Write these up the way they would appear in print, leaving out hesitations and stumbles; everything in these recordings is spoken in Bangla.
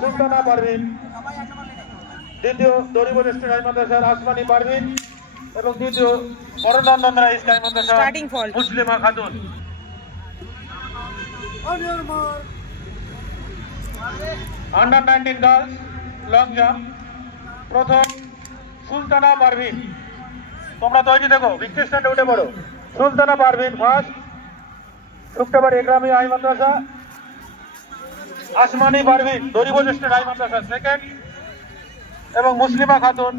সুলতানা পারভিন, দ্বিতীয় দরিব ডিস্ট্রিক্ট হাই মাদ্রাসার আসমানি পারভিন এবং দ্বিতীয় পরনন্দন rice high Madrasa Muslima Khatun. Under 19 girls long jump প্রথম সুলতানা পারভিন। তোমরা তৈরি দেখো, বিগ স্ট্যান্ডে উঠে পড়ো। সুলতানা পারভিন ফার্স্ট, শুক্রবার ইকরামি হাই মাদ্রাসা। আসমানি পারভিন দরিব ডিস্ট্রিক্ট হাই মাদ্রাসা সেকেন্ড এবং মুসলিমা খাতুন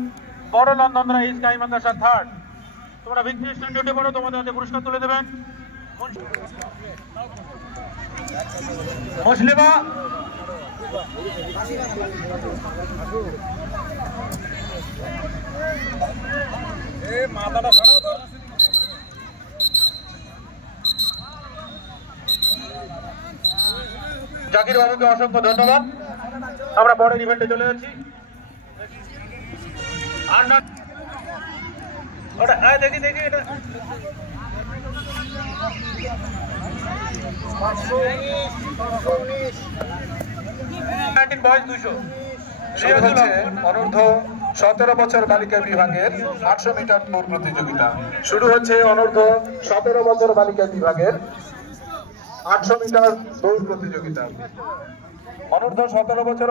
বড় লন্ডন রাইস হাই মাদ্রাসা থার্ড। তোমরা বিগ স্ট্যান্ডে উঠে পড়ো, তোমাদের হাতে পুরস্কার তুলে দেবেন। মুসলিমা মাথাটা সরাও তো। জাকির বাবুকে অসংখ্য ধন্যবাদ। আমরা পরের ইভেন্টে চলে যাচ্ছি। দেখি দেখি এটা অনূর্ধ্ব 17 বছর বালিকা বিভাগের 800 মিটার দৌড় প্রতিযোগিতা শুরু হচ্ছে। অনূর্ধ্ব 17 বছর বালিকা বিভাগের 800 মিটার দৌড় প্রতিযোগিতা। অনূর্ধ্ব 17 বছর